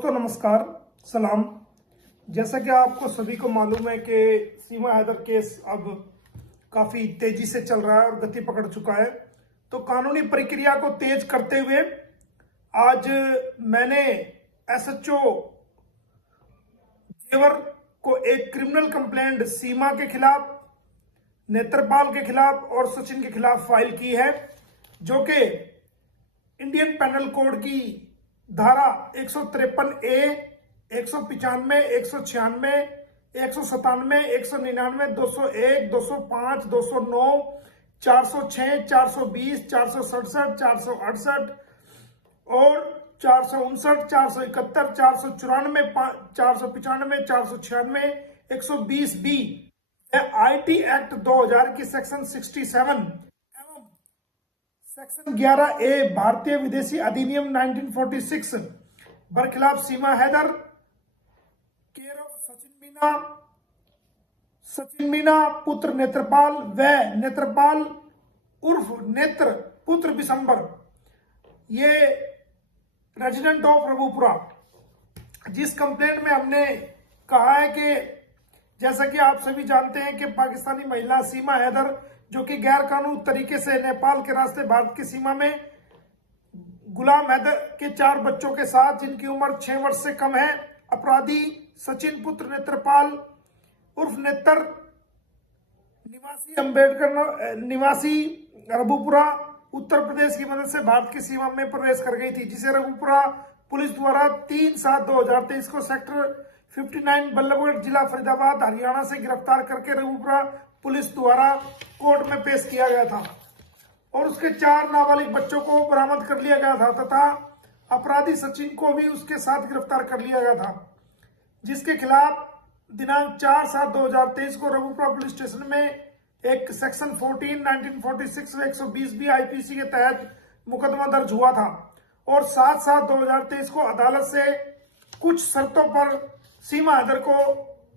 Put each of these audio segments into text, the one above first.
दोस्तों नमस्कार, सलाम। जैसा कि आपको सभी को मालूम है कि सीमा हैदर केस अब काफी तेजी से चल रहा है और गति पकड़ चुका है। तो कानूनी प्रक्रिया को तेज करते हुए आज मैंने एसएचओ जेवर को एक क्रिमिनल कंप्लेंट सीमा के खिलाफ, नेत्रपाल के खिलाफ और सचिन के खिलाफ फाइल की है, जो कि इंडियन पेनल कोड की धारा 153A, 195, 196, 197, 199, 201, 205, 209, 406, 420, 467, 468 और 459, 471, 494, 495, 496, 120B IT एक्ट 2000 की सेक्शन 67 सेक्शन 11A भारतीय विदेशी अधिनियम 1946 बरखिलाफ सीमा हैदर केर ऑफ सचिन मीना पुत्र नेत्रपाल व नेत्रपाल उर्फ नेत्र पुत्र बिशंबर, ये रेजिडेंट ऑफ रघुपुरा। जिस कंप्लेंट में हमने कहा है कि जैसा कि आप सभी जानते हैं कि पाकिस्तानी महिला सीमा हैदर, जो कि गैर कानूनी तरीके से नेपाल के रास्ते भारत की सीमा में गुलाम हैदर के 4 बच्चों के साथ, जिनकी उम्र 6 वर्ष से कम है, अपराधी सचिन पुत्र नेत्रपाल उर्फ नेत्र निवासी रघुपुरा उत्तर प्रदेश की मदद से भारत की सीमा में प्रवेश कर गई थी, जिसे रघुपुरा पुलिस द्वारा 3/7/2023 को सेक्टर 59 बल्लभगढ़ जिला फरीदाबाद हरियाणा से गिरफ्तार करके रघुपुरा पुलिस द्वारा कोर्ट में पेश किया गया था और उसके 4 नाबालिग बच्चों को बरामद कर लिया गया था तथा अपराधी सचिन को भी उसके साथ गिरफ्तार कर लिया गया था, जिसके खिलाफ दिनांक 4/7/2023 को रघुपुरा पुलिस स्टेशन में एक सेक्शन 14 1946 व 120B IPC के तहत मुकदमा दर्ज हुआ था और 7/7/2023 को अदालत से कुछ शर्तों पर सीमा हैदर को,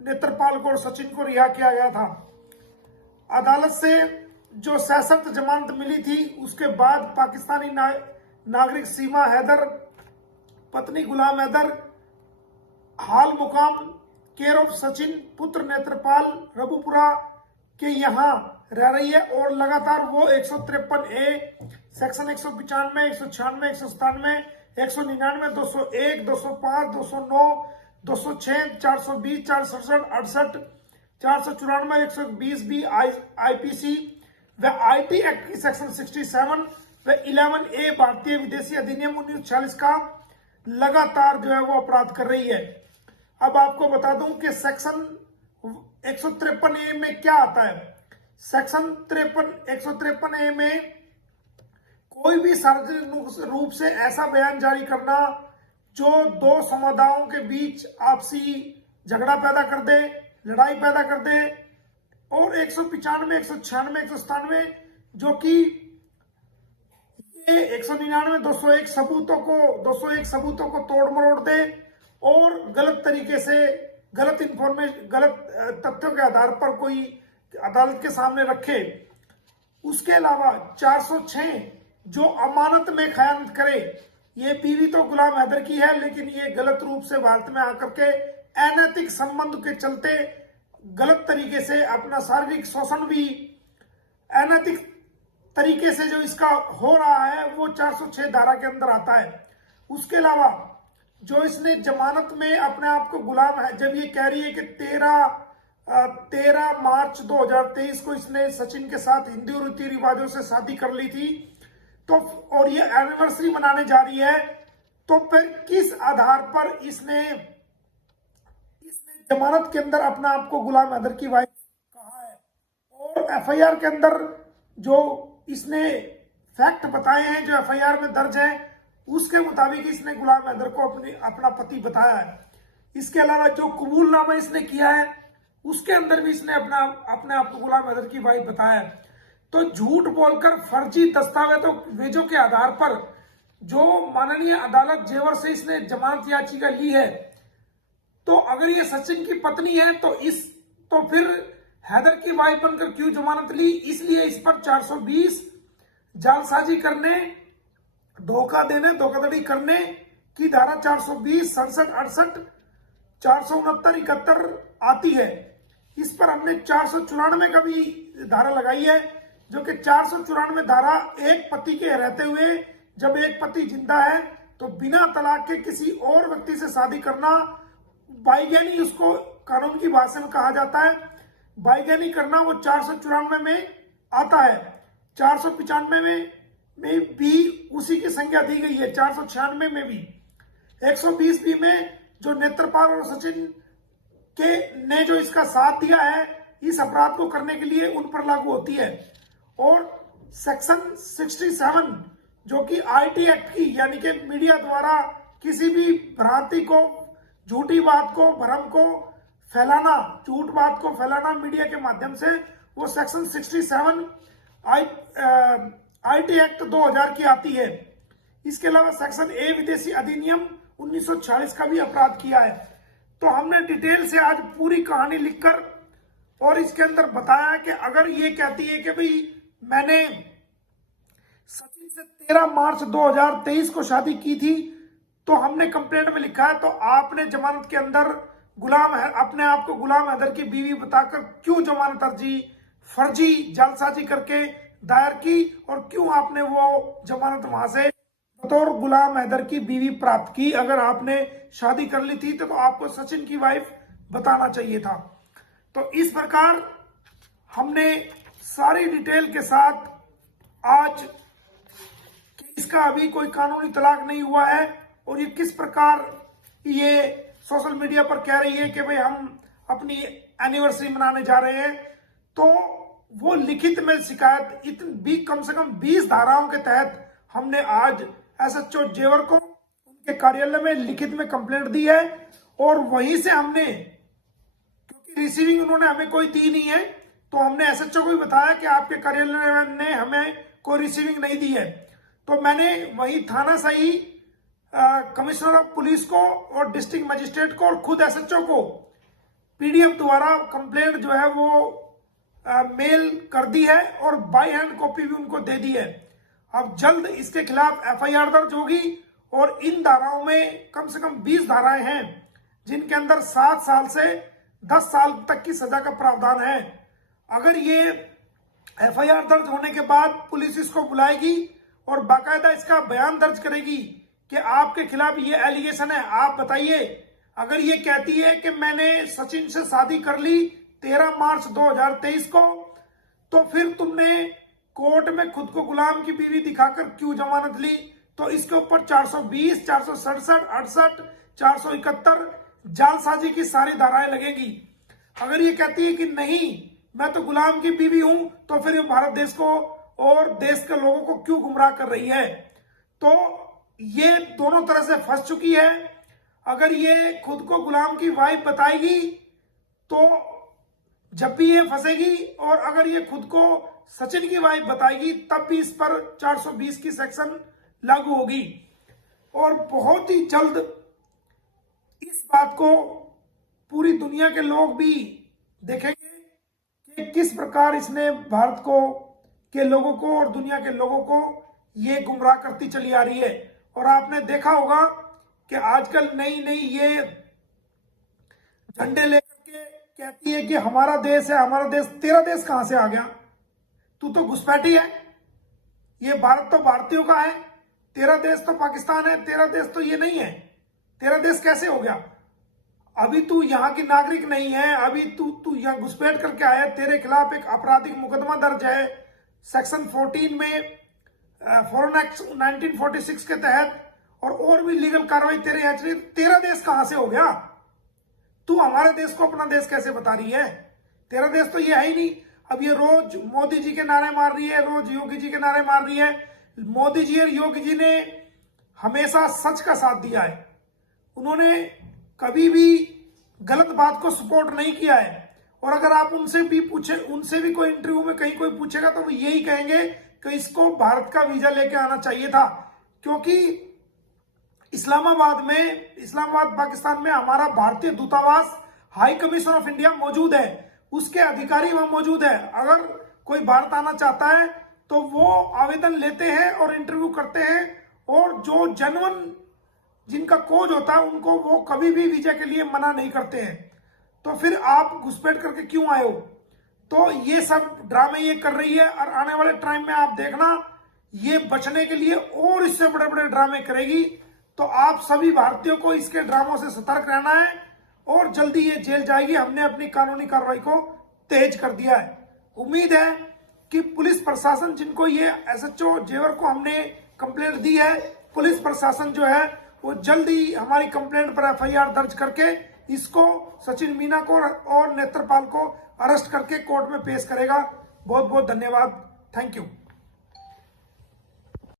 नेत्रपाल को और सचिन को रिहा किया गया था। अदालत से जो सशर्त जमानत मिली थी, उसके बाद पाकिस्तानी नागरिक सीमा हैदर पत्नी गुलाम हैदर हाल मुकाम केयर ऑफ सचिन पुत्र नेत्रपाल रघुपुरा के यहाँ रह रही है और लगातार वो 153A सेक्शन 195, 196, 197, 199, 201, 205, 209, 206, 420, 467, 68, 494, 120B IPC व IT एक्ट की सेक्शन 67 व 11A भारतीय विदेशी अधिनियम 1946 का लगातार जो है वो अपराध कर रही है। अब आपको बता दूं कि सेक्शन 153A में क्या आता है। सेक्शन 153A में कोई भी सार्वजनिक रूप से ऐसा बयान जारी करना जो 2 समुदायों के बीच आपसी झगड़ा पैदा कर दे, लड़ाई पैदा कर दे, और 195, 196, 197 जो कि ये 199, 201 सबूतों को तोड़ मरोड़ दे और गलत तरीके से गलत तथ्यों के आधार पर कोई अदालत के सामने रखे। उसके अलावा 406 जो अमानत में खयानत करे, ये बीवी तो गुलाम हैदर की है, लेकिन ये गलत रूप से भारत में आकर के अनैतिक संबंध के चलते गलत तरीके से अपना शारीरिक शोषण भी अनैतिक तरीके से जो इसका हो रहा है वो 406 धारा के अंदर आता है। उसके अलावा जो इसने जमानत में अपने आप को गुलाम है, जब ये कह रही है कि 13 मार्च 2023 को इसने सचिन के साथ हिंदू रीति रिवाजों से शादी कर ली थी, तो और ये एनिवर्सरी मनाने जा रही है, तो फिर किस आधार पर इसने जमानत के अंदर अपना आपको गुलाम हैदर की वाइफ कहा है और FIR के अंदर जो इसने फैक्ट बताए हैं, जो FIR में दर्ज है, उसके मुताबिक इसने गुलाम हैदर को अपना पति बताया है। इसके अलावा जो कबूलनामा इसने किया है, उसके अंदर भी इसने अपने आप को गुलाम हैदर की वाइफ बताया है। तो झूठ बोलकर फर्जी दस्तावेजों के आधार पर जो माननीय अदालत जेवर से इसने जमानत याचिका ली है, तो अगर ये सचिन की पत्नी है तो फिर हैदर की वाइफ बनकर क्यों जमानत ली? इसलिए इस पर 420 जालसाजी करने, धोखा देने, धोखाधड़ी करने की धारा 420, 67, 68, 469, 71 आती है। इस पर हमने 494 का भी धारा लगाई है, जो कि 494 धारा एक पति के रहते हुए जब एक पति जिंदा है तो बिना तलाक के किसी और व्यक्ति से शादी करना बाईगानी उसको कानून की भाषा में कहा जाता है। बाईगानी करना वो 494 में आता है। 495 में भी उसी की संज्ञा दी गई है, 496 में भी। 120 बी में जो नेत्रपाल और सचिन के ने जो इसका साथ दिया है इस अपराध को करने के लिए, उन पर लागू होती है। और सेक्शन 67 जो कि आईटी एक्ट की, यानी कि मीडिया द्वारा किसी भी भ्रांति को, झूठी बात को, भ्रम को फैलाना, झूठ बात को फैलाना मीडिया के माध्यम से, वो सेक्शन 67 आईटी एक्ट 2000 की आती है। इसके अलावा सेक्शन ए विदेशी अधिनियम 1946 का भी अपराध किया है। तो हमने डिटेल से आज पूरी कहानी लिखकर और इसके अंदर बताया कि अगर ये कहती है कि भाई मैंने सचिन से 13 मार्च 2023 को शादी की थी, तो हमने कंप्लेंट में लिखा है तो आपने जमानत के अंदर अपने आप को गुलाम हैदर की बीवी बताकर क्यों जमानत अर्जी फर्जी जालसाजी करके दायर की, और क्यों आपने वो जमानत वहां से बतौर गुलाम हैदर की बीवी प्राप्त की? अगर आपने शादी कर ली थी तो आपको सचिन की वाइफ बताना चाहिए था। तो इस प्रकार हमने सारी डिटेल के साथ आज इसका अभी कोई कानूनी तलाक नहीं हुआ है और ये किस प्रकार ये सोशल मीडिया पर कह रही है कि भाई हम अपनी एनिवर्सरी मनाने जा रहे हैं, तो वो लिखित में शिकायत भी कम से कम 20 धाराओं के तहत हमने आज एसएचओ जेवर को उनके कार्यालय में लिखित में कंप्लेंट दी है। और वहीं से हमने, क्योंकि रिसीविंग उन्होंने हमें कोई दी नहीं है, तो हमने एसएचओ को भी बताया कि आपके कार्यालय ने हमें कोई रिसीविंग नहीं दी है। तो मैंने वही थाना सही कमिश्नर ऑफ पुलिस को और डिस्ट्रिक्ट मजिस्ट्रेट को और खुद एसएचओ को पीडीएफ द्वारा कंप्लेंट जो है वो मेल कर दी है और बाय हैंड कॉपी भी उनको दे दी है। अब जल्द इसके खिलाफ एफआईआर दर्ज होगी और इन धाराओं में कम से कम 20 धाराएं हैं जिनके अंदर 7 साल से 10 साल तक की सजा का प्रावधान है। अगर ये एफआईआर दर्ज होने के बाद पुलिस इसको बुलाएगी और बाकायदा इसका बयान दर्ज करेगी कि आपके खिलाफ ये एलिगेशन है, आप बताइए। अगर ये कहती है कि मैंने सचिन से शादी कर ली 13 मार्च 2023 को, तो फिर तुमने कोर्ट में खुद को गुलाम की बीवी दिखाकर क्यों जमानत ली? तो इसके ऊपर 420, 467, 68, 471 जालसाजी की सारी धाराएं लगेंगी। अगर ये कहती है कि नहीं मैं तो गुलाम की बीवी हूं, तो फिर ये भारत देश को और देश के लोगों को क्यों गुमराह कर रही है? तो ये दोनों तरह से फंस चुकी है। अगर ये खुद को गुलाम की वाइफ बताएगी तो जब भी ये फंसेगी, और अगर ये खुद को सचिन की वाइफ बताएगी तब भी इस पर 420 की सेक्शन लागू होगी। और बहुत ही जल्द इस बात को पूरी दुनिया के लोग भी देखेंगे कि किस प्रकार इसने भारत को के लोगों को और दुनिया के लोगों को ये गुमराह करती चली आ रही है। और आपने देखा होगा कि आजकल नई नई ये झंडे लेकर के कहती है कि हमारा देश है, हमारा देश। तेरा देश कहां से आ गया? तू तो घुसपैठी है। ये भारत तो भारतीयों का है, तेरा देश तो पाकिस्तान है, तेरा देश तो ये नहीं है। तेरा देश कैसे हो गया? अभी तू यहाँ की नागरिक नहीं है, अभी तू यहाँ घुसपैठ करके आया। तेरे खिलाफ एक आपराधिक मुकदमा दर्ज है सेक्शन 14 में फॉरेन एक्ट 1946 के तहत, और भी लीगल कार्रवाई तेरे यहाँ चली। तेरा देश कहां से हो गया? तू हमारे देश को अपना देश कैसे बता रही है? तेरा देश तो ये है ही नहीं। अब ये रोज मोदी जी के नारे मार रही है, रोज योगी जी के नारे मार रही है। मोदी जी और योगी जी ने हमेशा सच का साथ दिया है, उन्होंने कभी भी गलत बात को सपोर्ट नहीं किया है। और अगर आप उनसे भी कोई इंटरव्यू में कहीं कोई पूछेगा तो वो यही कहेंगे कि इसको भारत का वीजा लेके आना चाहिए था, क्योंकि इस्लामाबाद पाकिस्तान में हमारा भारतीय दूतावास हाई कमीशन ऑफ इंडिया मौजूद है, उसके अधिकारी वहां मौजूद है। अगर कोई भारत आना चाहता है तो वो आवेदन लेते हैं और इंटरव्यू करते हैं, और जो जिनका कोच होता है उनको वो कभी भी वीजा के लिए मना नहीं करते हैं। तो फिर आप घुसपैठ करके क्यों आए हो? तो ये सब ड्रामे ये कर रही है और आने वाले टाइम में आप देखना ये बचने के लिए और इससे बड़े बड़े ड्रामे करेगी। तो आप सभी भारतीयों को इसके ड्रामों से सतर्क रहना है और जल्दी ये जेल जाएगी। हमने अपनी कानूनी कार्रवाई को तेज कर दिया है। उम्मीद है कि पुलिस प्रशासन, जिनको ये एसएचओ जेवर को हमने कंप्लेंट दी है, पुलिस प्रशासन जो है वो जल्दी हमारी कंप्लेंट पर एफआईआर दर्ज करके इसको, सचिन मीना को और नेत्रपाल को अरेस्ट करके कोर्ट में पेश करेगा। बहुत बहुत धन्यवाद। Thank you.